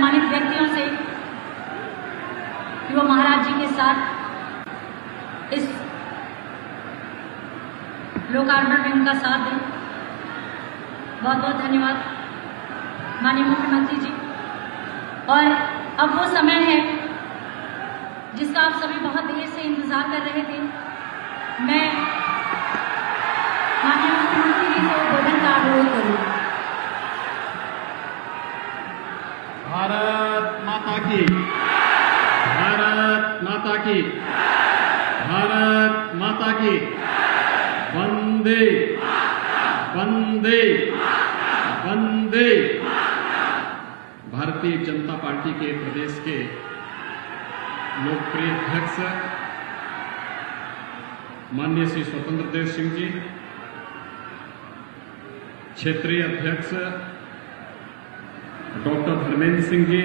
सम्मानित व्यक्तियों से कि वो महाराज जी के साथ इस लोकार्पण में उनका साथ दें। बहुत बहुत धन्यवाद माननीय मुख्यमंत्री जी। और अब वो समय है जिसका आप सभी बहुत देर से इंतजार कर रहे थे। मैं माननीय मुख्यमंत्री जी से उद्बोधन का अनुरोध करूंगा। भारत माता की, भारत माता की, भारत माता की, वंदे वंदे वंदे। भारतीय जनता पार्टी के प्रदेश के लोकप्रिय अध्यक्ष माननीय श्री स्वतंत्र देव सिंह जी, क्षेत्रीय अध्यक्ष डॉक्टर धर्मेंद्र सिंह जी,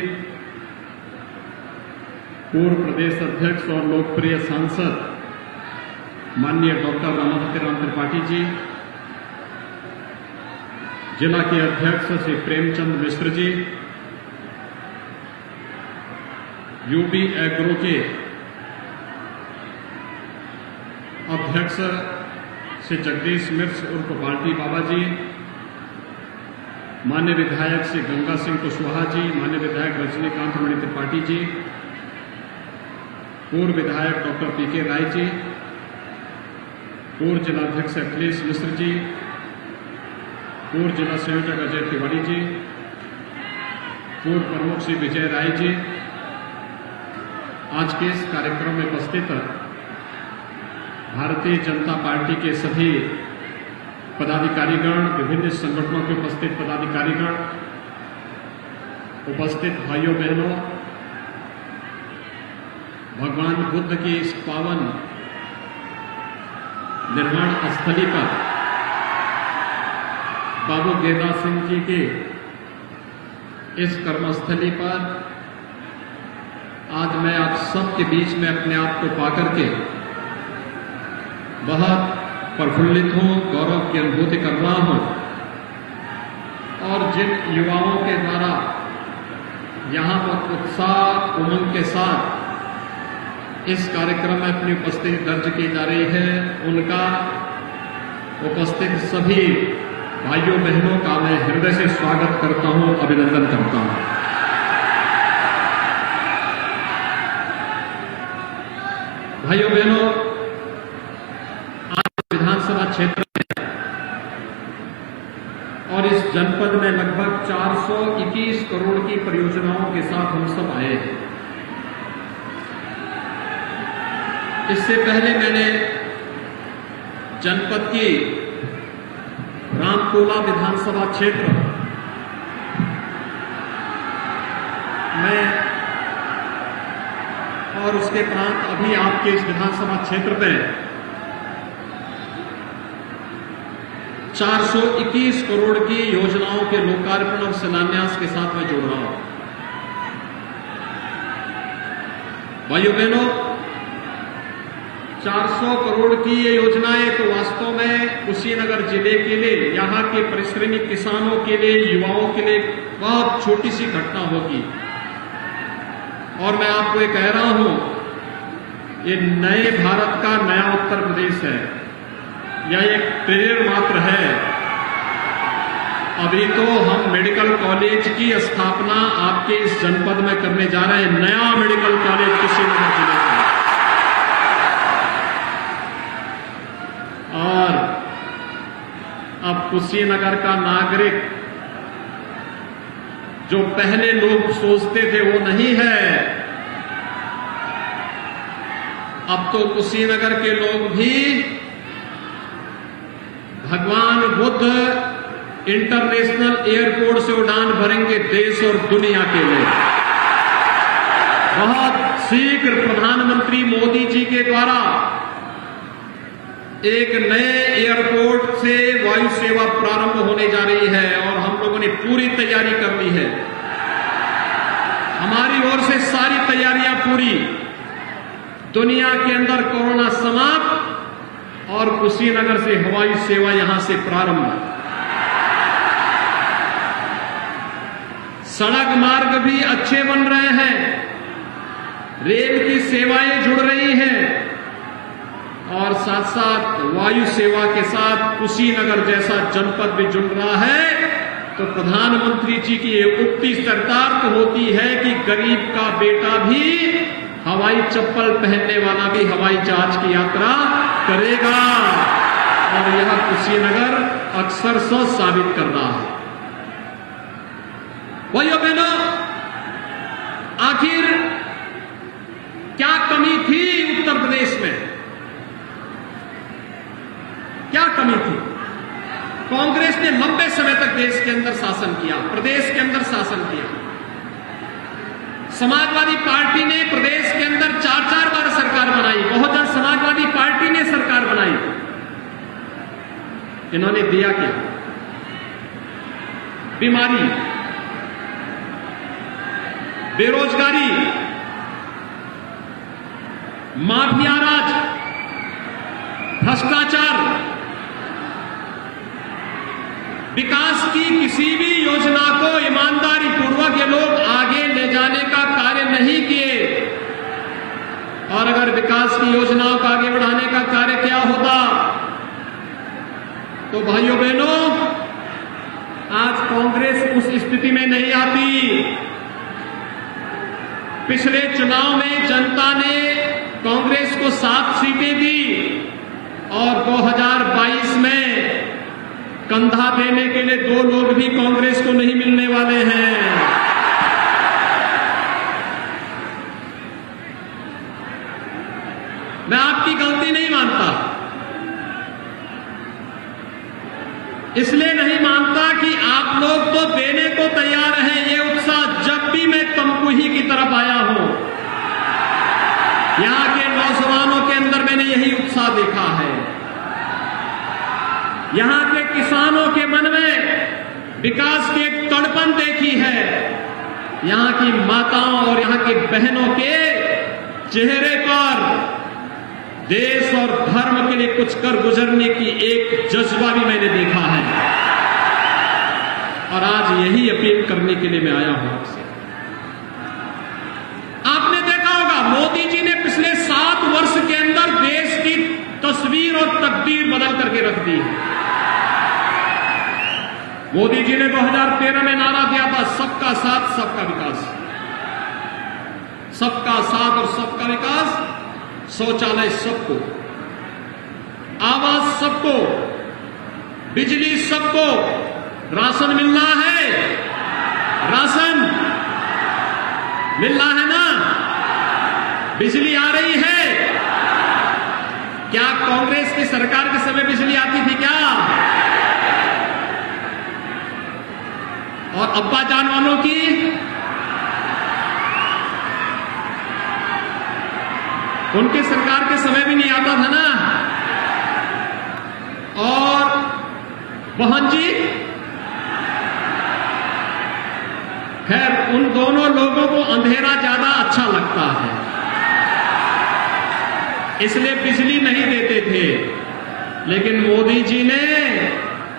पूर्व प्रदेश अध्यक्ष और लोकप्रिय सांसद माननीय डॉक्टर रमापति राम त्रिपाठी जी, जिला के अध्यक्ष श्री प्रेमचंद मिश्र जी, यूपी एग्रो के अध्यक्ष श्री जगदीश मिश्र उर्फ बाल्टी बाबा जी, मान्य विधायक श्री गंगा सिंह कुशवाहा जी, मान्य विधायक रजनीकांत मणि त्रिपाठी जी, पूर्व विधायक डॉक्टर पीके राय जी, पूर्व जिलाध्यक्ष अखिलेश मिश्र जी, पूर्व जिला संयोजक अजय तिवारी जी, पूर्व प्रमुख श्री विजय राय जी, आज के इस कार्यक्रम में उपस्थित भारतीय जनता पार्टी के सभी पदाधिकारीगण, विभिन्न संगठनों के उपस्थित पदाधिकारीगण, उपस्थित भाइयों बहनों, भगवान बुद्ध की इस पावन निर्माण स्थली पर बाबू गेदा सिंह जी के इस कर्मस्थली पर आज मैं आप सबके बीच में अपने आप को पाकर के बहुत प्रफुल्लित हूं, गौरव की अनुभूति कर रहा हूं। और जिन युवाओं के द्वारा यहां पर उत्साह उमंग के साथ इस कार्यक्रम में अपनी उपस्थिति दर्ज की जा रही है, उनका उपस्थित सभी भाइयों बहनों का मैं हृदय से स्वागत करता हूं, अभिनंदन करता हूं। भाइयों बहनों, आज विधानसभा क्षेत्र में और इस जनपद में लगभग 421 करोड़ की परियोजनाओं के साथ हम सब आए हैं। इससे पहले मैंने जनपद की रामकोला विधानसभा क्षेत्र में और उसके प्रांत अभी आपके इस विधानसभा क्षेत्र में 421 करोड़ की योजनाओं के लोकार्पण और शिलान्यास के साथ मैं जुड़ रहा हूं। भाइयों बहनों, 400 करोड़ की ये योजनाएं तो वास्तव में कुशीनगर जिले के लिए, यहां के परिश्रमी किसानों के लिए, युवाओं के लिए बहुत छोटी सी घटना होगी। और मैं आपको ये कह रहा हूं, ये नए भारत का नया उत्तर प्रदेश है। यह एक ट्रेलर मात्र है। अभी तो हम मेडिकल कॉलेज की स्थापना आपके इस जनपद में करने जा रहे हैं, नया मेडिकल कॉलेज कुशीनगर जिले में। और अब कुशीनगर का नागरिक जो पहले लोग सोचते थे वो नहीं है। अब तो कुशीनगर के लोग भी भगवान बुद्ध इंटरनेशनल एयरपोर्ट से उड़ान भरेंगे देश और दुनिया के लिए। बहुत शीघ्र प्रधानमंत्री मोदी जी के द्वारा एक नए एयरपोर्ट से वायु सेवा प्रारंभ होने जा रही है और हम लोगों ने पूरी तैयारी कर ली है। हमारी ओर से सारी तैयारियां पूरी। दुनिया के अंदर कोरोना समाप्त और कुशीनगर से हवाई सेवा यहां से प्रारंभ। सड़क मार्ग भी अच्छे बन रहे हैं, रेल की सेवाएं जुड़ रही हैं और साथ साथ वायु सेवा के साथ कुशीनगर जैसा जनपद भी जुड़ रहा है। तो प्रधानमंत्री जी की ये उक्ति चरितार्थ होती है कि गरीब का बेटा भी हवाई चप्पल पहनने वाला भी हवाई जहाज की यात्रा करेगा और यह कुशीनगर अक्सर साबित कर रहा है। भाइयों बहनों, आखिर क्या कमी थी उत्तर प्रदेश में? क्या कमी थी? कांग्रेस ने लंबे समय तक देश के अंदर शासन किया, प्रदेश के अंदर शासन किया। समाजवादी पार्टी ने प्रदेश के अंदर 4-4 बार सरकार बनाई, बहुजन समाजवादी पार्टी ने सरकार बनाई। इन्होंने दिया क्या? बीमारी, बेरोजगारी, माफिया राज, भ्रष्टाचार, विकास की किसी भी योजना को ईमानदारी पूर्वक ये लोग आगे ले जाने का कार्य नहीं किए। और अगर विकास की योजनाओं को आगे बढ़ाने का कार्य क्या होता, तो भाइयों बहनों, आज कांग्रेस उस स्थिति में नहीं आती। पिछले चुनाव में जनता ने कांग्रेस को 7 सीटें दी और 2022 में कंधा देने के लिए 2 लोग भी कांग्रेस को नहीं मिलने वाले हैं। मैं आपकी गलती नहीं मानता, इसलिए नहीं मानता कि आप लोग तो देने को तैयार हैं। ये उत्साह जब भी मैं तमकुही की तरफ आया हूं, यहां के नौजवानों के अंदर मैंने यही उत्साह देखा है। यहां के किसानों के मन में विकास की एक तड़पन देखी है। यहां की माताओं और यहां की बहनों के चेहरे पर देश और धर्म के लिए कुछ कर गुजरने की एक जज्बा भी मैंने देखा है और आज यही अपील करने के लिए मैं आया हूं आपसे। आपने देखा होगा, मोदी जी ने पिछले 7 वर्ष के अंदर देश की तस्वीर और तकदीर बदल करके रख दी। मोदी जी ने 2013 में नारा दिया था, सबका साथ सबका विकास। सबका साथ और सबका विकास, शौचालय सबको, आवास सबको, बिजली सबको, राशन मिलना है, राशन मिलना है ना, बिजली आ रही है। क्या कांग्रेस की सरकार के समय बिजली आती थी क्या? और अब्बा जान वालों की उनके सरकार के समय भी नहीं आता था ना। और बहन जी, खैर उन दोनों लोगों को अंधेरा ज्यादा अच्छा लगता है, इसलिए बिजली नहीं देते थे। लेकिन मोदी जी ने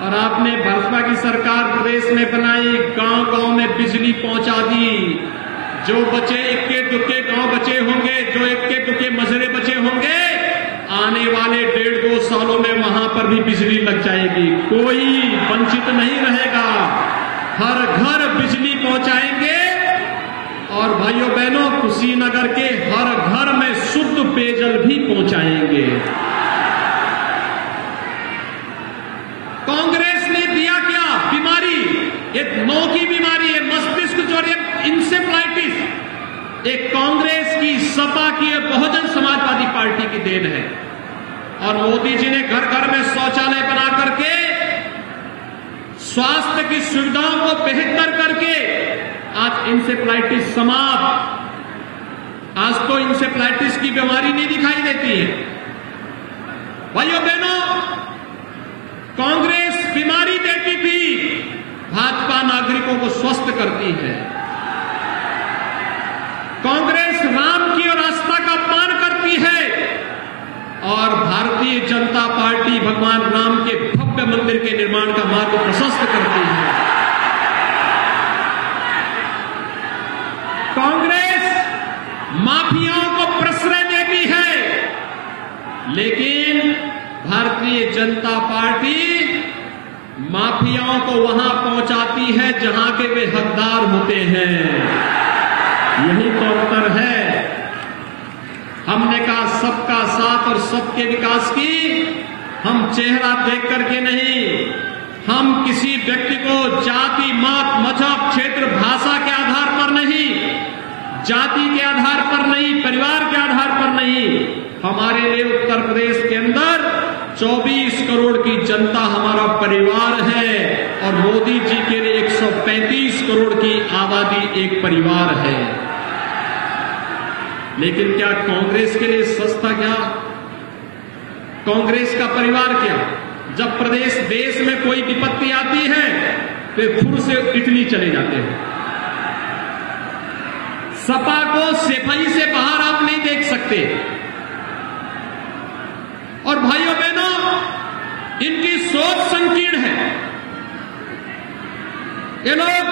और आपने भाजपा की सरकार प्रदेश में बनाई, गांव-गांव में बिजली पहुंचा दी। जो बचे इक्के दुक्के गांव बचे होंगे, जो इक्के दुक्के मजरे बचे होंगे, आने वाले 1.5-2 सालों में वहां पर भी बिजली लग जाएगी। कोई वंचित नहीं रहेगा, हर घर बिजली पहुंचाएंगे। और भाइयों बहनों, कुशीनगर के हर घर में शुद्ध पेयजल भी पहुंचाएंगे। कांग्रेस ने दिया क्या? बीमारी, एक नौ की बीमारी है, मस्तिष्क ज्वर, इंसेफ्लाइटिस। एक कांग्रेस की, सपा की, बहुजन समाजवादी पार्टी की देन है। और मोदी जी ने घर घर में शौचालय बना करके, स्वास्थ्य की सुविधाओं को बेहतर करके आज इंसेफ्लाइटिस समाप्त। आज तो इंसेफ्लाइटिस की बीमारी नहीं दिखाई देती है। भाइयों बहनों, कांग्रेस बीमारी देती थी, भाजपा नागरिकों को स्वस्थ करती है। कांग्रेस राम की और आस्था का अपमान करती है और भारतीय जनता पार्टी भगवान राम के भव्य मंदिर के निर्माण का मार्ग प्रशस्त करती है। कांग्रेस माफियाओं को प्रश्रय देती है, लेकिन भारतीय जनता पार्टी माफियाओं को वहां पहुंचाती है जहां के वे हकदार होते हैं। यही तो अंतर है। हमने कहा सबका साथ और सबके विकास की हम चेहरा देख करके नहीं, हम किसी व्यक्ति को जाति, मत, मजहब, क्षेत्र, भाषा के आधार पर नहीं, जाति के आधार पर नहीं, परिवार के आधार पर नहीं, हमारे लिए उत्तर प्रदेश के अंदर 24 करोड़ की जनता हमारा परिवार है और मोदी जी के लिए 135 करोड़ की आबादी एक परिवार है। लेकिन क्या कांग्रेस के लिए सस्ता क्या? कांग्रेस का परिवार क्या? जब प्रदेश देश में कोई विपत्ति आती है वे फुर से इटली चले जाते हैं। सपा को सिपाही से बाहर आप नहीं देख सकते। और भाइयों बहनों, इनकी सोच संकीर्ण है। ये लोग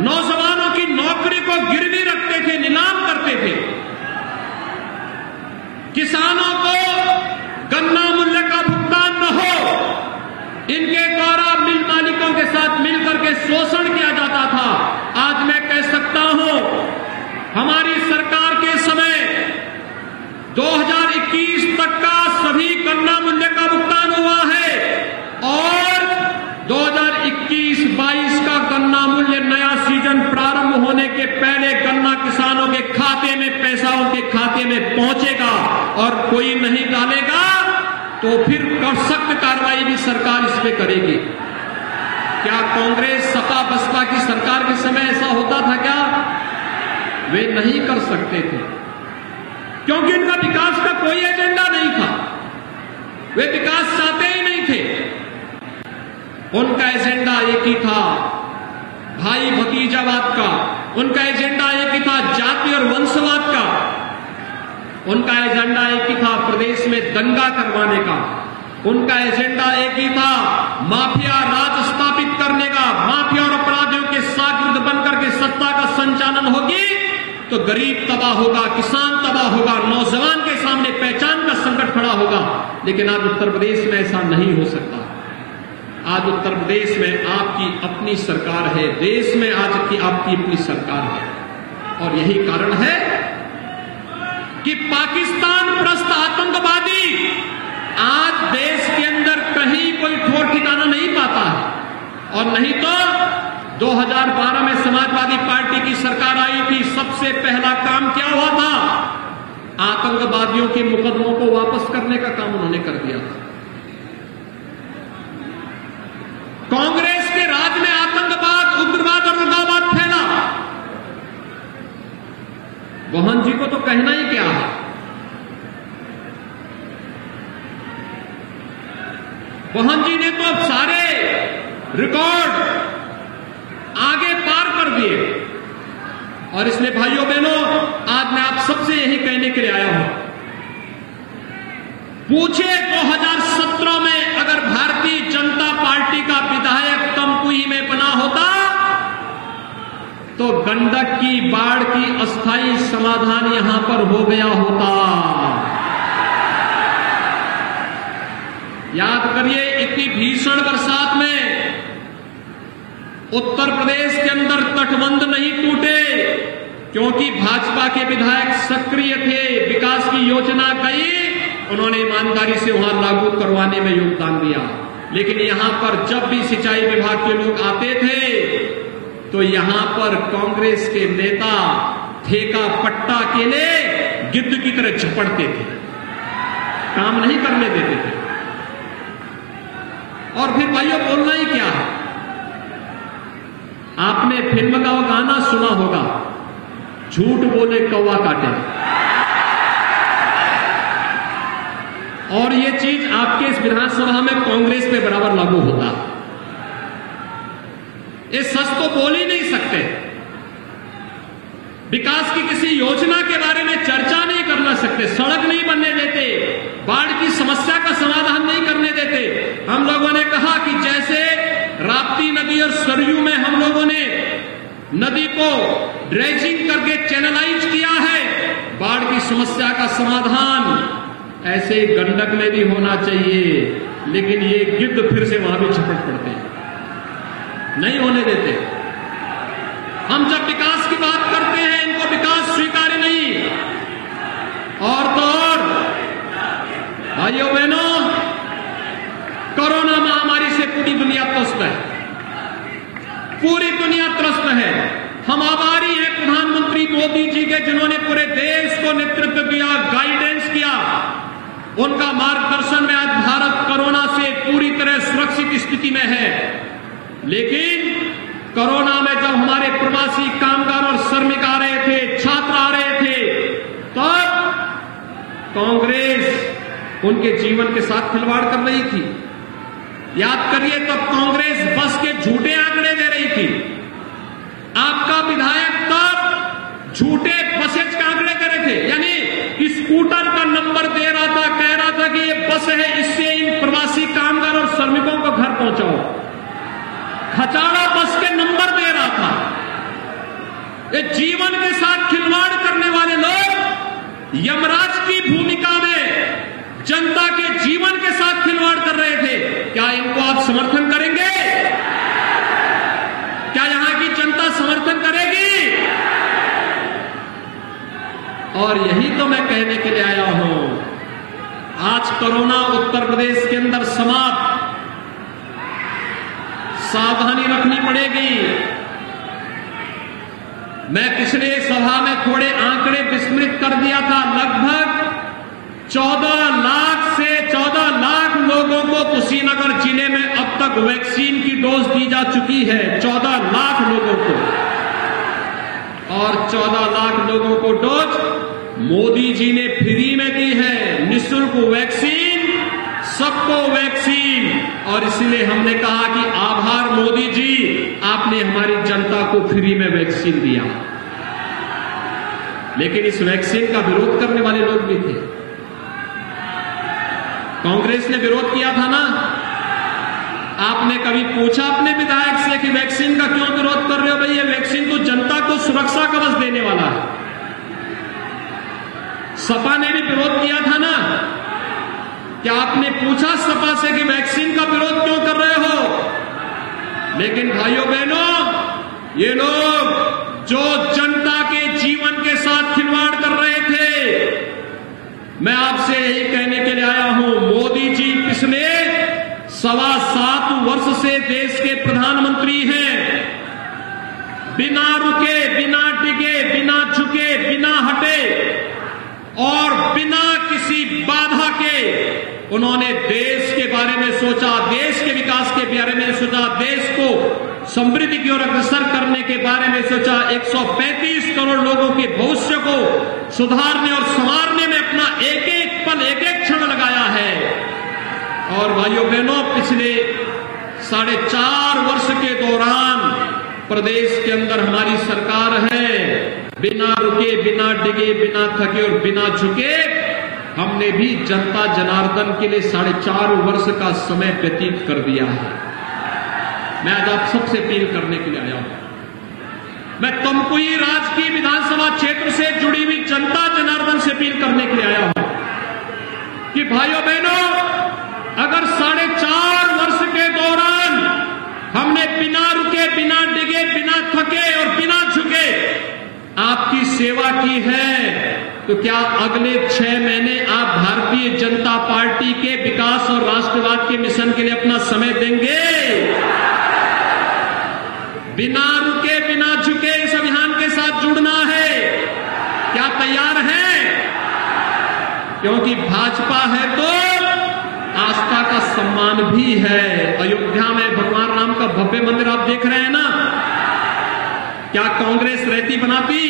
नौजवानों की नौकरी को गिरवी रखते थे, नीलाम करते थे, किसानों को गन्ना मूल्य का भुगतान न हो, इनके द्वारा मिल मालिकों के साथ मिलकर के शोषण किया जाता था। आज मैं कह सकता हूं, हमारी सरकार के समय 2021 तक का सभी गन्ना मूल्य का भुगतान हुआ है और 2021-22 का गन्ना मूल्य नया सीजन प्रारंभ होने के पहले गन्ना किसानों के खाते में, पैसा उनके खाते में पहुंचेगा और कोई नहीं डालेगा तो फिर सख्त कार्रवाई भी सरकार इस पे करेगी। क्या कांग्रेस, सपा, बसपा की सरकार के समय ऐसा होता था क्या? वे नहीं कर सकते थे क्योंकि उनका विकास का कोई एजेंडा नहीं था। वे विकास चाहते ही नहीं थे। उनका एजेंडा एक ही था, भाई भतीजावाद का। उनका एजेंडा एक ही था, जाति और वंशवाद का। उनका एजेंडा एक ही था, प्रदेश में दंगा करवाने का। उनका एजेंडा एक ही था, माफिया राज स्थापित करने का। माफिया और अपराधियों के सागिर्द बनकर के सत्ता का संचालन होगी तो गरीब तबाह होगा, किसान तबाह होगा, नौजवान के सामने पहचान का संकट खड़ा होगा। लेकिन आज उत्तर प्रदेश में ऐसा नहीं हो सकता। आज उत्तर प्रदेश में आपकी अपनी सरकार है, देश में आज की आपकी अपनी सरकार है। और यही कारण है कि पाकिस्तान प्रस्त आतंकवादी आज देश के अंदर कहीं कोई ठोर ठिकाना नहीं पाता है। और नहीं तो 2012 में समाजवादी पार्टी की सरकार आई थी, सबसे पहला काम क्या हुआ था? आतंकवादियों के मुकदमों को वापस करने का काम उन्होंने कर दिया था। कांग्रेस के राज में आतंकवाद, उग्रवाद और उग्रवाद फैला। मोहन जी को तो कहना ही क्या है। मोहन जी ने तो सारे रिकॉर्ड आगे पार कर दिए। और इसलिए भाइयों बहनों, आज मैं आप सबसे यही कहने के लिए आया हूं, पूछे 2017 में अगर भारतीय जनता पार्टी का विधायक तमकुही में बना होता तो गंडक की बाढ़ की अस्थायी समाधान यहां पर हो गया होता। याद करिए, इतनी भीषण बरसात में उत्तर प्रदेश के अंदर तटबंध नहीं टूटे क्योंकि भाजपा के विधायक सक्रिय थे। विकास की योजना कई उन्होंने ईमानदारी से वहां लागू करवाने में योगदान दिया। लेकिन यहां पर जब भी सिंचाई विभाग के लोग आते थे तो यहां पर कांग्रेस के नेता ठेका पट्टा के लिए गिद्ध की तरह झपटते थे, काम नहीं करने देते थे। और फिर भाइयों, बोलना ही क्या है? आपने फिल्म का वो गाना सुना होगा, झूठ बोले कौवा काटे। और ये चीज आपके इस विधानसभा में कांग्रेस पे बराबर लागू होता। ये सच तो बोल ही नहीं सकते। विकास की किसी योजना के बारे में चर्चा नहीं करना सकते, सड़क नहीं बनने देते, बाढ़ की समस्या का समाधान नहीं करने देते। हम लोगों ने कहा कि जैसे राप्ती नदी और सरयू में हम लोगों ने नदी को ड्रेजिंग करके चैनलाइज किया है। बाढ़ की समस्या का समाधान ऐसे गंडक में भी होना चाहिए, लेकिन ये गिद्ध फिर से वहां भी झपट पड़ते हैं, नहीं होने देते। हम जब विकास की बात करते हैं, इनको विकास स्वीकार्य नहीं। और तो और भाइयों बहनों, कोरोना महामारी से पूरी दुनिया त्रस्त है, पूरी दुनिया त्रस्त है। हम आभारी हैं प्रधानमंत्री मोदी जी के, जिन्होंने पूरे देश को नेतृत्व दिया, गाइडेंस किया। उनका मार्गदर्शन में आज भारत कोरोना से पूरी तरह सुरक्षित स्थिति में है। लेकिन कोरोना में जब हमारे प्रवासी कामगार और श्रमिक आ रहे थे, छात्र आ रहे थे, तब कांग्रेस उनके जीवन के साथ खिलवाड़ कर रही थी। याद करिए, तब कांग्रेस बस के झूठे आंकड़े दे रही थी। आपका विधायक तब झूठे बसेज के आंकड़े कर रहे थे, यानी स्कूटर का नंबर दे रहा था, कह रहा था कि ये बस है, इससे इन प्रवासी कामगार और श्रमिकों को घर पहुंचाओ। खचाड़ा बस के नंबर दे रहा था। ये जीवन के साथ खिलवाड़ करने वाले लोग यमराज की भूमिका में जनता के जीवन के साथ खिलवाड़ कर रहे थे। क्या इनको आप समर्थन करेंगे? क्या यहां की जनता समर्थन करेगी? और यही तो मैं कहने के लिए आया हूं। आज कोरोना उत्तर प्रदेश के अंदर समाप्त, सावधानी रखनी पड़ेगी। मैं पिछले सभा में थोड़े आंकड़े विस्मृत कर दिया था। लगभग 14 लाख से 14 लाख लोगों को कुशीनगर जिले में अब तक वैक्सीन की डोज दी जा चुकी है। 14 लाख लोगों को, और 14 लाख लोगों को डोज मोदी जी ने फ्री में दी है। निःशुल्क वैक्सीन, सबको वैक्सीन। और इसलिए हमने कहा कि आभार मोदी जी, आपने हमारी जनता को फ्री में वैक्सीन दिया। लेकिन इस वैक्सीन का विरोध करने वाले लोग भी थे। कांग्रेस ने विरोध किया था ना। आपने कभी पूछा अपने विधायक से कि वैक्सीन का क्यों विरोध कर रहे हो? भाई, ये वैक्सीन तो जनता को सुरक्षा कवच देने वाला है। सपा ने भी विरोध किया था ना। क्या आपने पूछा सपा से कि वैक्सीन का विरोध क्यों कर रहे हो? लेकिन भाइयों बहनों, ये लोग जो जनता के जीवन के साथ खिलवाड़ कर रहे थे, मैं आपसे यही कहने के लिए आया हूं। मोदी जी पिछले 7.25 वर्ष से देश के प्रधानमंत्री हैं। बिना रुके, बिना टिके, बिना झुके, बिना हटे और बिना किसी बाधा के उन्होंने देश के बारे में सोचा, देश के विकास के बारे में सोचा, देश को समृद्धि की ओर अग्रसर करने के बारे में सोचा। 135 करोड़ लोगों के भविष्य को सुधारने और संवारने में अपना एक एक पल, एक एक क्षण लगाया है। और भाइयों बहनों, पिछले 4.5 वर्ष के दौरान प्रदेश के अंदर हमारी सरकार है। बिना रुके, बिना डिगे, बिना थके और बिना झुके हमने भी जनता जनार्दन के लिए 4.5 वर्ष का समय व्यतीत कर दिया है। मैं आज आप सबसे अपील करने के लिए आया हूं। मैं तमकुही राजकीय विधानसभा क्षेत्र से जुड़ी हुई जनता जनार्दन से अपील करने के लिए आया हूं कि भाइयों बहनों, अगर 4.5 वर्ष के दौरान हमने बिना रुके, बिना डिगे, बिना थके और बिना झुके आपकी सेवा की है, तो क्या अगले 6 महीने आप भारतीय जनता पार्टी के विकास और राष्ट्रवाद के मिशन के लिए अपना समय देंगे? बिना रुके, बिना झुके इस अभियान के साथ जुड़ना है। क्या तैयार हैं? क्योंकि भाजपा है तो आस्था का सम्मान भी है। अयोध्या में भगवान राम का भव्य मंदिर आप देख रहे हैं ना। क्या कांग्रेस रहती बनाती?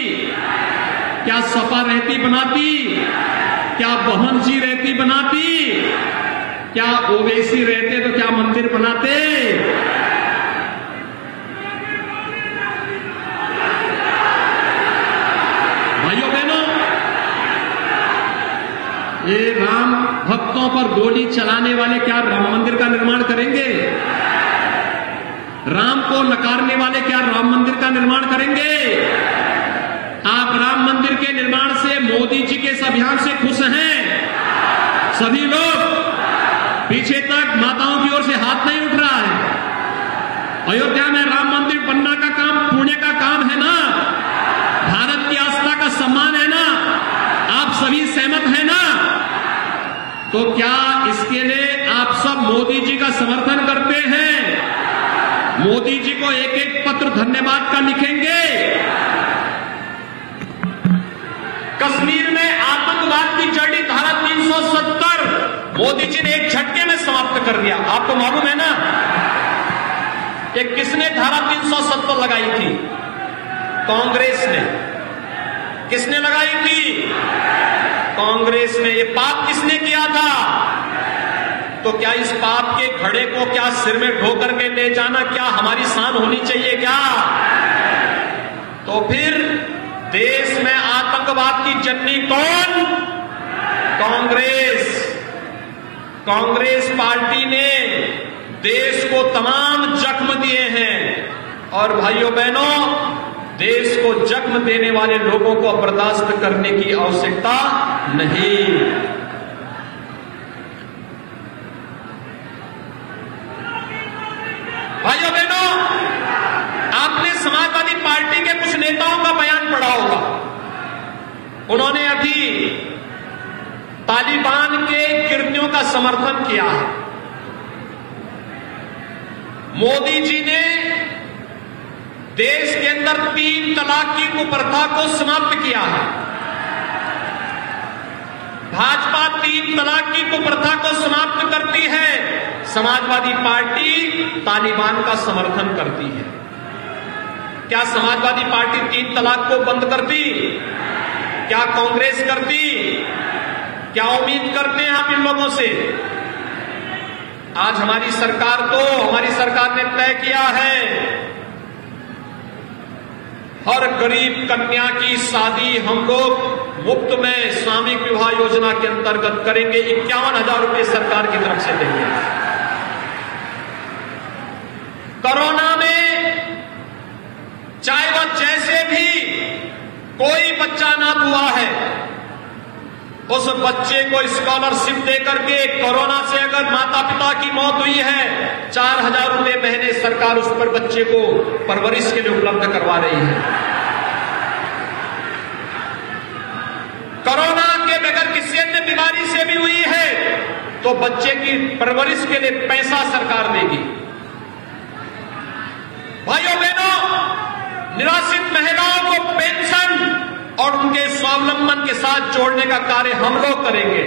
क्या सपा रहती बनाती? क्या बहन जी रहती बनाती? क्या ओवैसी रहते तो क्या मंदिर बनाते? भाइयों बहनों, ये राम भक्तों पर गोली चलाने वाले क्या राम मंदिर का निर्माण करेंगे? राम को नकारने वाले क्या राम मंदिर का निर्माण करेंगे? मोदी जी के इस अभियान से खुश हैं? सभी लोग? पीछे तक माताओं की ओर से हाथ नहीं उठ रहा है। अयोध्या में राम मंदिर बनना का काम पुण्य का काम है ना? भारत की आस्था का सम्मान है ना? आप सभी सहमत हैं ना? तो क्या इसके लिए आप सब मोदी जी का समर्थन करते हैं? मोदी जी को एक एक पत्र धन्यवाद का लिखेंगे? कश्मीर में आतंकवाद की जड़ी धारा 370 मोदी जी ने एक झटके में समाप्त कर दिया। आपको मालूम है ना? ये किसने धारा 370 लगाई थी? कांग्रेस ने। किसने लगाई थी? कांग्रेस ने। ये पाप किसने किया था? तो क्या इस पाप के घड़े को क्या सिर में ढोकर के ले जाना क्या हमारी शान होनी चाहिए क्या? तो फिर देश में आतंकवाद की जननी कौन? कांग्रेस। कांग्रेस पार्टी ने देश को तमाम जख्म दिए हैं और भाइयों बहनों, देश को जख्म देने वाले लोगों को बर्दाश्त करने की आवश्यकता नहीं। भाइयों बहनों, आपने समाजवादी पार्टी के कुछ नेताओं का बयान पढ़ा होगा। उन्होंने अभी तालिबान के कृत्यों का समर्थन किया है। मोदी जी ने देश के अंदर 3 तलाक की कुप्रथा को समाप्त किया है। भाजपा 3 तलाक की कुप्रथा को समाप्त करती है, समाजवादी पार्टी तालिबान का समर्थन करती है। क्या समाजवादी पार्टी 3 तलाक को बंद करती? क्या कांग्रेस करती? क्या उम्मीद करते हैं आप इन लोगों से? आज हमारी सरकार ने तय किया है हर गरीब कन्या की शादी हम लोग मुफ्त में सामूहिक विवाह योजना के अंतर्गत करेंगे। 51,000 रुपए सरकार की तरफ से देंगे। कोरोना में चाहे वह जैसे भी कोई बच्चा ना हुआ है, उस बच्चे को स्कॉलरशिप देकर के कोरोना से अगर माता पिता की मौत हुई है, 4,000 रुपए महीने सरकार उस पर बच्चे को परवरिश के लिए उपलब्ध करवा रही है। कोरोना के बगैर किसी अन्य बीमारी से भी हुई है तो बच्चे की परवरिश के लिए पैसा सरकार देगी। भाइयों बहनों, निराश्रित महिलाओं को पेंशन और उनके स्वावलंबन के साथ जोड़ने का कार्य हम लोग करेंगे।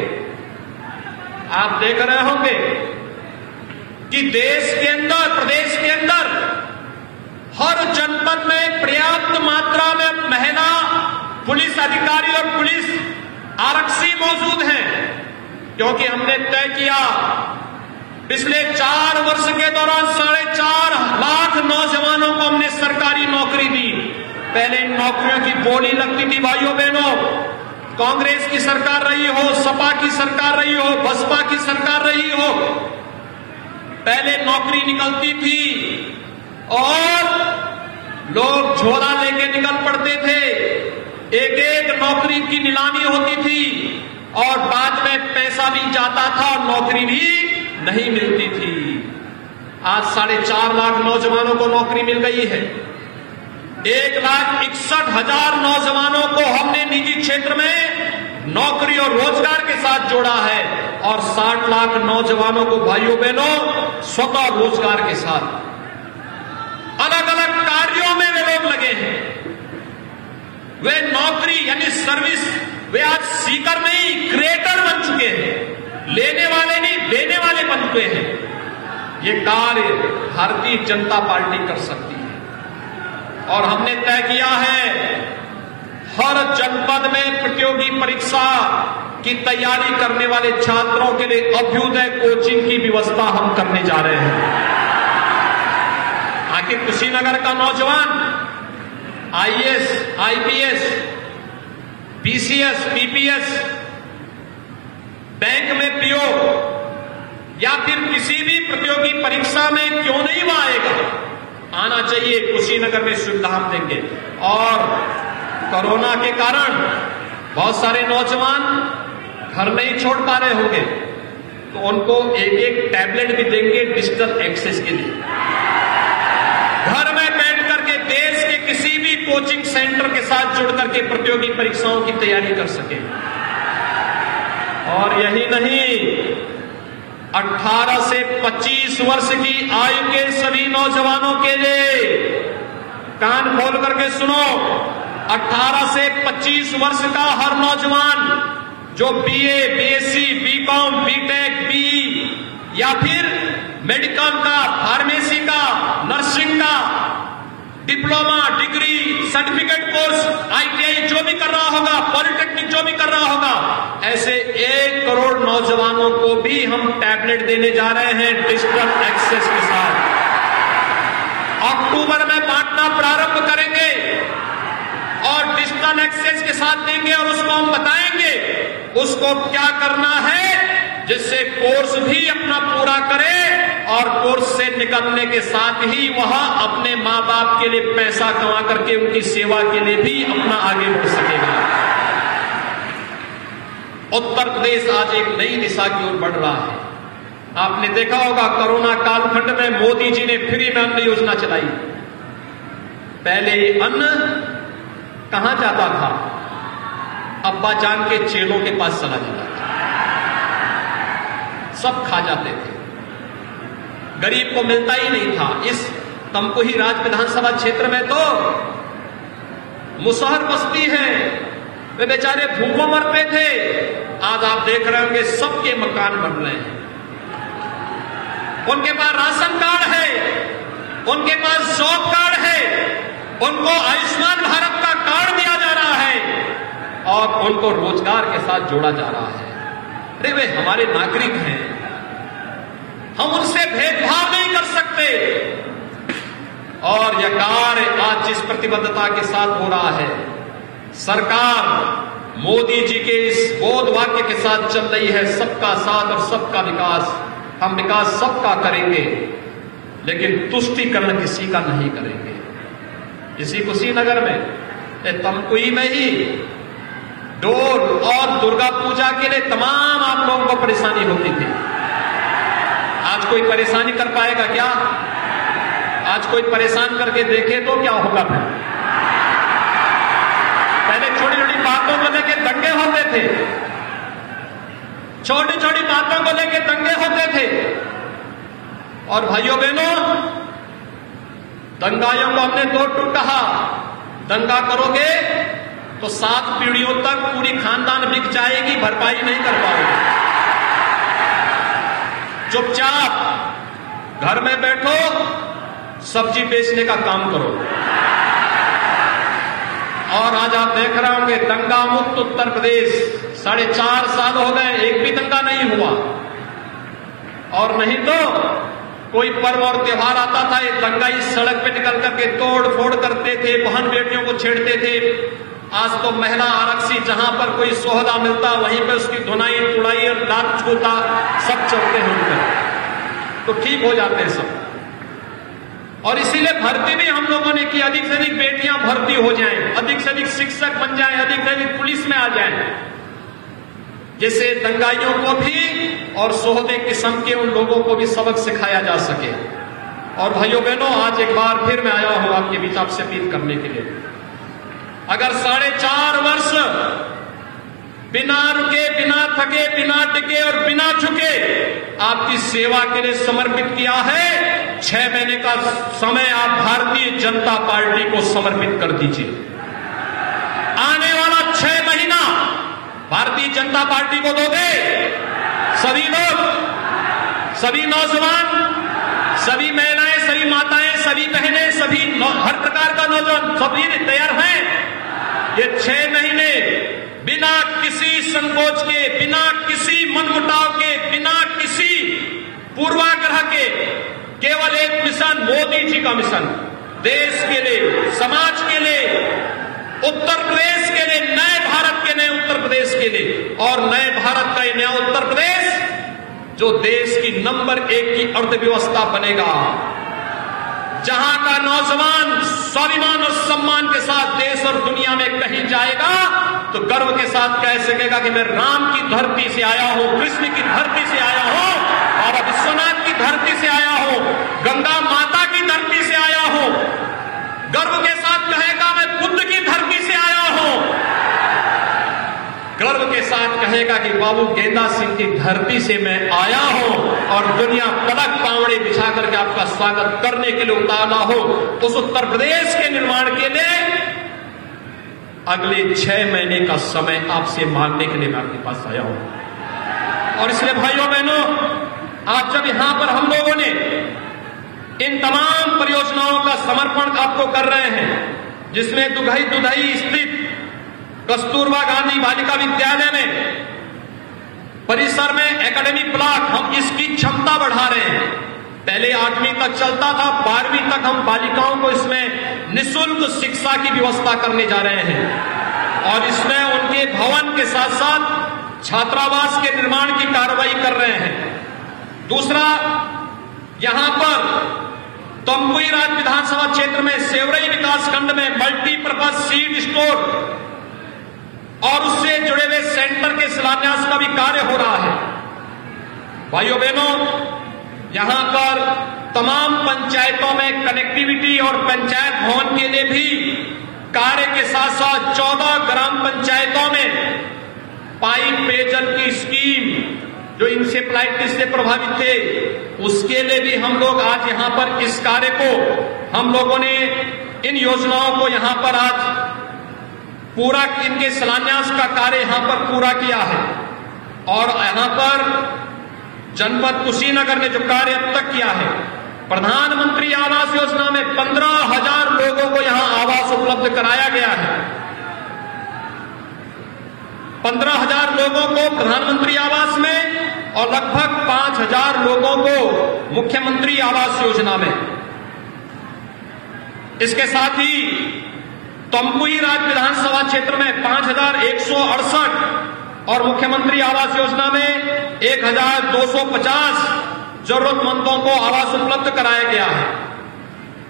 आप देख रहे होंगे कि देश के अंदर, प्रदेश के अंदर हर जनपद में पर्याप्त मात्रा में महिला पुलिस अधिकारी और पुलिस आरक्षी मौजूद हैं, क्योंकि हमने तय किया पिछले 4 वर्ष के दौरान 4.5 लाख नौजवानों को हमने सरकारी नौकरी दी। पहले इन नौकरियों की बोली लगती थी। भाइयों बहनों, कांग्रेस की सरकार रही हो, सपा की सरकार रही हो, बसपा की सरकार रही हो, पहले नौकरी निकलती थी और लोग झोला लेके निकल पड़ते थे। एक एक नौकरी की नीलामी होती थी और बाद में पैसा भी जाता था और नौकरी भी नहीं मिलती थी। आज 4.5 लाख नौजवानों को नौकरी मिल गई है। 1,61,000 नौजवानों को हमने निजी क्षेत्र में नौकरी और रोजगार के साथ जोड़ा है और 60 लाख नौजवानों को भाइयों बहनों स्वतः रोजगार के साथ अलग अलग कार्यों में वे लोग लगे हैं। वे नौकरी यानी सर्विस, वे आज सीकर नहीं क्रिएटर बन चुके हैं। लेने वाले नहीं, देने वाले बन चुके हैं। ये कार्य भारतीय जनता पार्टी कर सकती है और हमने तय किया है हर जनपद में प्रतियोगी परीक्षा की तैयारी करने वाले छात्रों के लिए अभ्युदय कोचिंग की व्यवस्था हम करने जा रहे हैं। आखिर कुशीनगर का नौजवान IAS, IPS, PCS, PPS, bank में पीओ या फिर किसी भी प्रतियोगी परीक्षा में क्यों नहीं वो आएगा? आना चाहिए। कुशीनगर में सुविधा हम देंगे। और कोरोना के कारण बहुत सारे नौजवान घर नहीं छोड़ पा रहे होंगे, तो उनको एक एक टैबलेट भी देंगे डिजिटल एक्सेस के लिए। घर में बैठ करके देश के किसी भी कोचिंग सेंटर के साथ जुड़ करके प्रतियोगी परीक्षाओं की तैयारी कर सके। और यही नहीं, 18 से 25 वर्ष की आयु के सभी नौजवानों के लिए, कान खोल करके सुनो, 18 से 25 वर्ष का हर नौजवान जो BA, BSc, BCom, BTech, BE या फिर मेडिकल का, फार्मेसी का, नर्सिंग का, diploma, degree, certificate course, ITI जो भी कर रहा होगा, पॉलिटेक्निक जो भी कर रहा होगा, ऐसे 1 करोड़ नौजवानों को भी हम टैबलेट देने जा रहे हैं डिजिटल एक्सेस के साथ। अक्टूबर में बांटना प्रारंभ करेंगे और डिजिटल एक्सेस के साथ देंगे और उसको हम बताएंगे उसको क्या करना है, जिससे कोर्स भी अपना पूरा करे और कोर्स से निकलने के साथ ही वह अपने मां बाप के लिए पैसा कमा करके उनकी सेवा के लिए भी अपना आगे बढ़ सकेगा। उत्तर प्रदेश आज एक नई दिशा की ओर बढ़ रहा है। आपने देखा होगा कोरोना कालखंड में मोदी जी ने फ्री में अन्न योजना चलाई। पहले ये अन्न कहां जाता था? अब्बा जान के चेलों के पास चला जाता था, सब खा जाते थे, गरीब को मिलता ही नहीं था। इस तमकुही राज विधानसभा क्षेत्र में तो मुसहर बस्ती है, वे बेचारे भूखों मरते थे। आज आप देख रहे होंगे सबके मकान बन रहे हैं, उनके पास राशन कार्ड है, उनके पास जॉब कार्ड है, उनको आयुष्मान भारत का कार्ड दिया जा रहा है और उनको रोजगार के साथ जोड़ा जा रहा है। अरे वे हमारे नागरिक हैं, हम उनसे भेदभाव नहीं कर सकते। और यह कार्य आज जिस प्रतिबद्धता के साथ हो रहा है, सरकार मोदी जी के इस बोध वाक्य के साथ चल रही है, सबका साथ और सबका विकास। हम विकास सबका करेंगे, लेकिन तुष्टीकरण किसी का नहीं करेंगे। इसी कुशीनगर में, तमकुही में ही डोल और दुर्गा पूजा के लिए तमाम आप लोगों को परेशानी होती थी। आज कोई परेशानी कर पाएगा क्या? आज कोई परेशान करके देखे तो क्या होगा? पहले छोटी छोटी बातों को लेकर दंगे होते थे, छोटी छोटी बातों को लेकर दंगे होते थे। और भाइयों बहनों, दंगाइयों को हमने दो टूक कहा, दंगा करोगे तो 7 पीढ़ियों तक पूरी खानदान बिक जाएगी, भरपाई नहीं कर पाओगे। चुपचाप घर में बैठो, सब्जी बेचने का काम करो। और आज आप देख रहे होंगे दंगा मुक्त उत्तर प्रदेश, 4.5 साल हो गए, एक भी दंगा नहीं हुआ। और नहीं तो कोई पर्व और त्योहार आता था, ये दंगाई सड़क पे निकल करके तोड़ फोड़ करते थे, बहन बेटियों को छेड़ते थे। आज तो महिला आरक्षी जहां पर कोई सोहदा मिलता वहीं पे उसकी धुनाई तुड़ाई और लात छूता सब चलते हैं उनका, तो ठीक हो जाते हैं सब। और इसीलिए भर्ती भी हम लोगों ने की, अधिक से अधिक बेटियां भर्ती हो जाएं, अधिक से अधिक शिक्षक बन जाएं, अधिक से अधिक पुलिस में आ जाएं, जिससे दंगाइयों को भी और सोहदे किस्म के उन लोगों को भी सबक सिखाया जा सके। और भाइयों बहनों, आज एक बार फिर मैं आया हूं आपके बीच आपसे अपील करने के लिए। अगर 4.5 वर्ष बिना रुके, बिना थके, बिना टिके और बिना झुके आपकी सेवा के लिए समर्पित किया है, 6 महीने का समय आप भारतीय जनता पार्टी को समर्पित कर दीजिए। आने वाला 6 महीना भारतीय जनता पार्टी को दोगे। सभी लोग, सभी नौजवान, सभी महिलाएं, सभी माताएं, सभी बहनें, सभी हर प्रकार का नौजवान सभी तैयार हैं। ये 6 महीने बिना किसी संकोच के, बिना किसी मनमुटाव के, बिना किसी पूर्वाग्रह के, केवल एक मिशन, मोदी जी का मिशन, देश के लिए, समाज के लिए, उत्तर प्रदेश के लिए, नए भारत के नए उत्तर प्रदेश के लिए। और नए भारत का ये नया उत्तर प्रदेश जो देश की नंबर 1 की अर्थव्यवस्था बनेगा, जहां का नौजवान स्वाभिमान और सम्मान के साथ देश और दुनिया में कहीं जाएगा तो गर्व के साथ कह सकेगा कि मैं राम की धरती से आया हूं, कृष्ण की धरती से आया हूं और विश्वनाथ की धरती से आया हूं, गंगा माता की धरती से आया हूं। गर्व के साथ कहेगा मैं बुद्ध की धरती से आया हूं। गर्व के साथ कहेगा कि बाबू गेंदा सिंह की धरती से मैं आया हूं और दुनिया पलक पावड़े बिछा करके आपका स्वागत करने के लिए उतारा हो। उस उत्तर प्रदेश के निर्माण के लिए अगले 6 महीने का समय आपसे मांगने के लिए मैं आपके पास आया हूं। और इसलिए भाइयों बहनों, आज जब यहां पर हम लोगों ने इन तमाम परियोजनाओं का समर्पण आपको कर रहे हैं, जिसमें दुधई स्थित कस्तूरबा गांधी बालिका विद्यालय में परिसर में एकेडमिक ब्लॉक, हम इसकी क्षमता बढ़ा रहे हैं। पहले 8वीं तक चलता था, 12वीं तक हम बालिकाओं को इसमें निःशुल्क शिक्षा की व्यवस्था करने जा रहे हैं और इसमें उनके भवन के साथ साथ छात्रावास के निर्माण की कार्रवाई कर रहे हैं। दूसरा, यहां पर तमकुही राज विधानसभा क्षेत्र में सेवरई विकास खंड में मल्टीपर्पज सीड स्टोर और उससे जुड़े हुए सेंटर के शिलान्यास का भी कार्य हो रहा है। भाइयों बहनों, यहां पर तमाम पंचायतों में कनेक्टिविटी और पंचायत भवन के लिए भी कार्य के साथ साथ 14 ग्राम पंचायतों में पाइप पेयजल की स्कीम जो इंसेफ्लाइटिस से प्रभावित थे, उसके लिए भी हम लोग आज यहां पर इस कार्य को हम लोगों ने इन योजनाओं को यहां पर आज पूरा इनके शिलान्यास का कार्य यहां पर पूरा किया है। और यहां पर जनपद कुशीनगर ने जो कार्य अब तक किया है, प्रधानमंत्री आवास योजना में 15,000 लोगों को यहां आवास उपलब्ध कराया गया है। 15,000 लोगों को प्रधानमंत्री आवास में और लगभग 5,000 लोगों को मुख्यमंत्री आवास योजना में। इसके साथ ही तमकुही राज विधानसभा क्षेत्र में 5,168 और मुख्यमंत्री आवास योजना में 1,250 जरूरतमंदों को आवास उपलब्ध कराया गया है।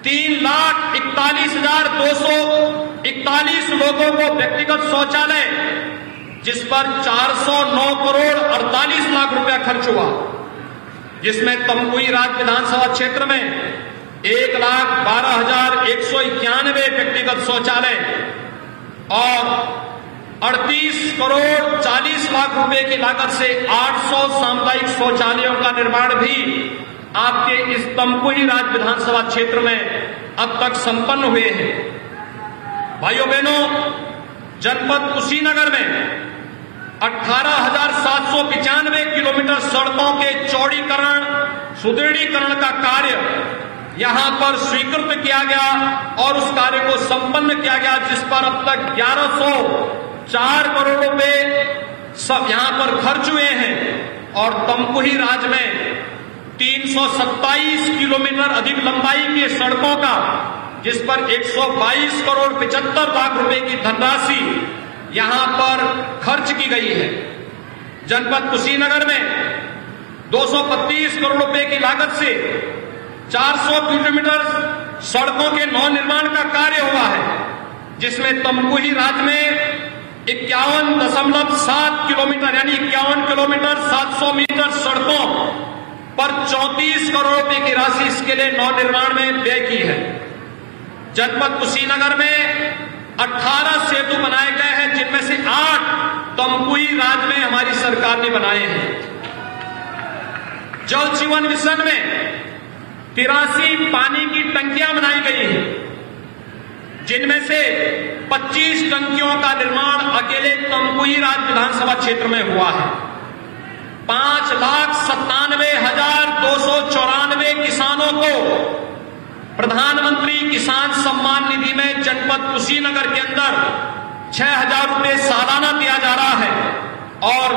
3,41,241 लोगों को व्यक्तिगत शौचालय, जिस पर 409 करोड़ 48 लाख रुपया खर्च हुआ, जिसमें तमकुही राज विधानसभा क्षेत्र में 1,12,191 व्यक्तिगत शौचालय और 38 करोड़ 40 लाख रुपए की लागत से 800 सामुदायिक शौचालयों का निर्माण भी आपके इस तमकुही राज विधानसभा क्षेत्र में अब तक संपन्न हुए हैं। भाइयों बहनों, जनपद कुशीनगर में 18,795 किलोमीटर सड़कों के चौड़ीकरण सुदृढ़ीकरण का कार्य यहां पर स्वीकृत किया गया और उस कार्य को संपन्न किया गया, जिस पर अब तक 1,104 करोड़ रुपए सब यहां पर खर्च हुए हैं। और तमकुही राज में 327 किलोमीटर अधिक लंबाई की सड़कों का, जिस पर 122 करोड़ 75 लाख रुपए की धनराशि यहां पर खर्च की गई है। जनपद कुशीनगर में 235 करोड़ रुपए की लागत से 400 किलोमीटर सड़कों के नवनिर्माण का कार्य हुआ है, जिसमें तमकुही राज में 51.7 किलोमीटर यानी 51 किलोमीटर 700 मीटर सड़कों पर 34 करोड़ रुपए की राशि इसके लिए नवनिर्माण में व्यय की है। जनपद कुशीनगर में 18 सेतु बनाए गए हैं, जिनमें से 8 तमकुही राज में हमारी सरकार ने बनाए हैं। जल जीवन मिशन में 83 पानी की टंकियां बनाई गई हैं, जिनमें से 25 टंकियों का निर्माण अकेले तमकुही राज विधानसभा क्षेत्र में हुआ है। 5,97,294 किसानों को प्रधानमंत्री किसान सम्मान निधि में जनपद कुशीनगर के अंदर 6,000 रुपए सालाना दिया जा रहा है और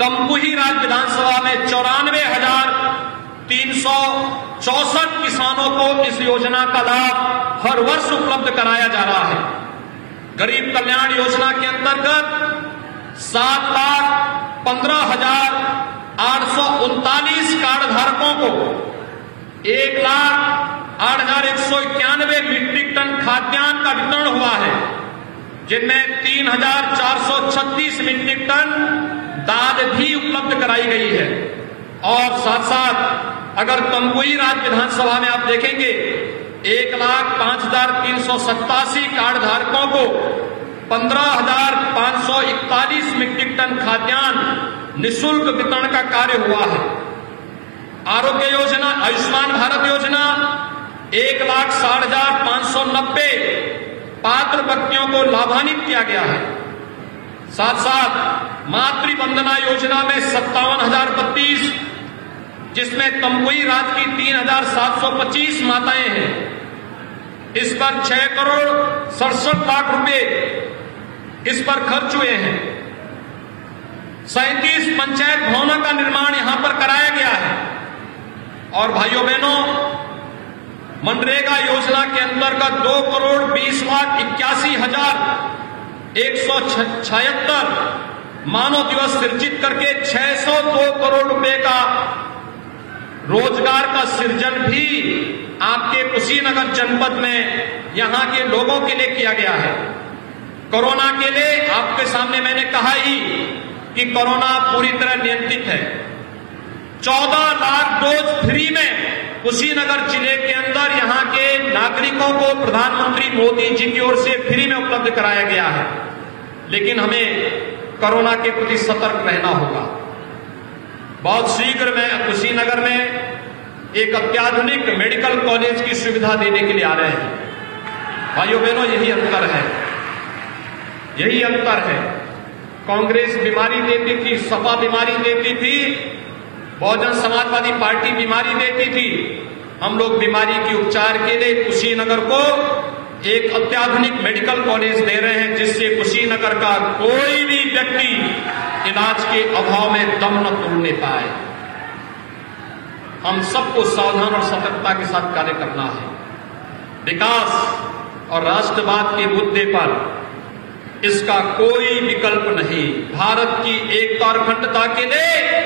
तमकुही राज विधानसभा में 94,364 किसानों को इस योजना का लाभ हर वर्ष उपलब्ध कराया जा रहा है। गरीब कल्याण योजना के अंतर्गत 7,15,839 कार्ड धारकों को 1,08,191 मीट्रिक टन खाद्यान्न का वितरण हुआ है, जिनमें 3,436 मीट्रिक टन दाल भी उपलब्ध कराई गई है। और साथ साथ अगर तमकुही राज्य विधानसभा में आप देखेंगे 1,05,387 कार्ड धारकों को 15,541 मीट्रिक टन खाद्यान्न निःशुल्क वितरण का कार्य हुआ है। आरोग्य योजना, आयुष्मान भारत योजना 1,60,590 पात्र व्यक्तियों को लाभान्वित किया गया है। साथ साथ मातृ वंदना योजना में 57,032, जिसमें तमकुही राज्य की 3,725 माताएं हैं। इस पर 6 करोड़ 67 लाख रुपए इस पर खर्च हुए हैं। 37 पंचायत भवनों का निर्माण यहां पर कराया गया है। और भाइयों बहनों, मनरेगा योजना के अंतर्गत 2,20,81,176 मानव दिवस सृजित करके 602 करोड़ रुपए का रोजगार का सृजन भी आपके कुशीनगर जनपद में यहां के लोगों के लिए किया गया है। कोरोना के लिए आपके सामने मैंने कहा ही कि कोरोना पूरी तरह नियंत्रित है। 14 लाख डोज फ्री में कुशीनगर जिले के अंदर यहां के नागरिकों को प्रधानमंत्री मोदी जी की ओर से फ्री में उपलब्ध कराया गया है। लेकिन हमें कोरोना के प्रति सतर्क रहना होगा। बहुत शीघ्र में कुशीनगर में एक अत्याधुनिक मेडिकल कॉलेज की सुविधा देने के लिए आ रहे हैं। भाइयों बहनों, यही अंतर है, यही अंतर है। कांग्रेस बीमारी देती थी, सपा बीमारी देती थी, बहुजन समाजवादी पार्टी बीमारी देती थी। हम लोग बीमारी के उपचार के लिए कुशीनगर को एक अत्याधुनिक मेडिकल कॉलेज दे रहे हैं, जिससे कुशीनगर का कोई भी व्यक्ति इलाज के अभाव में दम न तोड़ने पाए। हम सबको सावधान और सतर्कता के साथ कार्य करना है। विकास और राष्ट्रवाद के मुद्दे पर इसका कोई विकल्प नहीं। भारत की एकता और अखंडता के लिए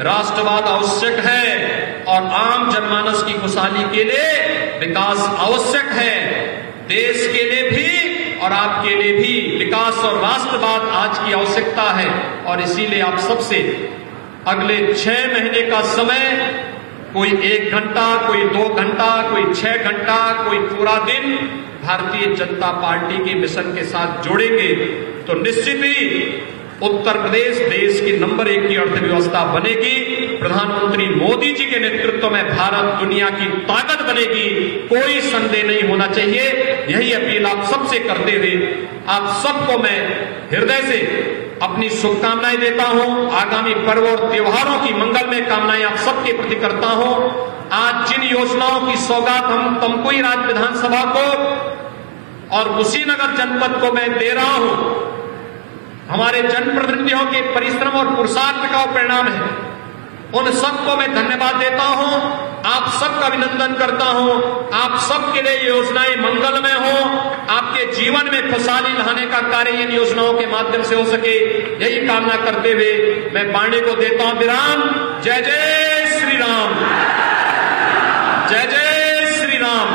राष्ट्रवाद आवश्यक है और आम जनमानस की खुशहाली के लिए विकास आवश्यक है। देश के लिए भी और आपके लिए भी विकास और राष्ट्रवाद आज की आवश्यकता है। और इसीलिए आप सबसे अगले 6 महीने का समय, कोई 1 घंटा, कोई 2 घंटा, कोई 6 घंटा, कोई पूरा दिन भारतीय जनता पार्टी के मिशन के साथ जोड़ेंगे तो निश्चित ही उत्तर प्रदेश देश की नंबर 1 की अर्थव्यवस्था बनेगी। प्रधानमंत्री मोदी जी के नेतृत्व में भारत दुनिया की ताकत बनेगी, कोई संदेह नहीं होना चाहिए। यही अपील आप सबसे करते हुए आप सबको मैं हृदय से अपनी शुभकामनाएं देता हूं। आगामी पर्व और त्योहारों की मंगलमय कामनाएं आप सबके प्रति करता हूं। आज जिन योजनाओं की सौगात हम तमकुही राज्य विधानसभा को और कुशीनगर जनपद को मैं दे रहा हूं, हमारे जनप्रतिनिधियों के परिश्रम और पुरुषार्थ का परिणाम है। उन सबको मैं धन्यवाद देता हूं, आप सबका अभिनंदन करता हूं। आप सबके लिए ये योजनाएं मंगलमय हो, आपके जीवन में खुशहाली लाने का कार्य इन योजनाओं के माध्यम से हो सके, यही कामना करते हुए मैं वाणी को देता हूं विराम। जय जय श्री राम, जय जय श्री राम।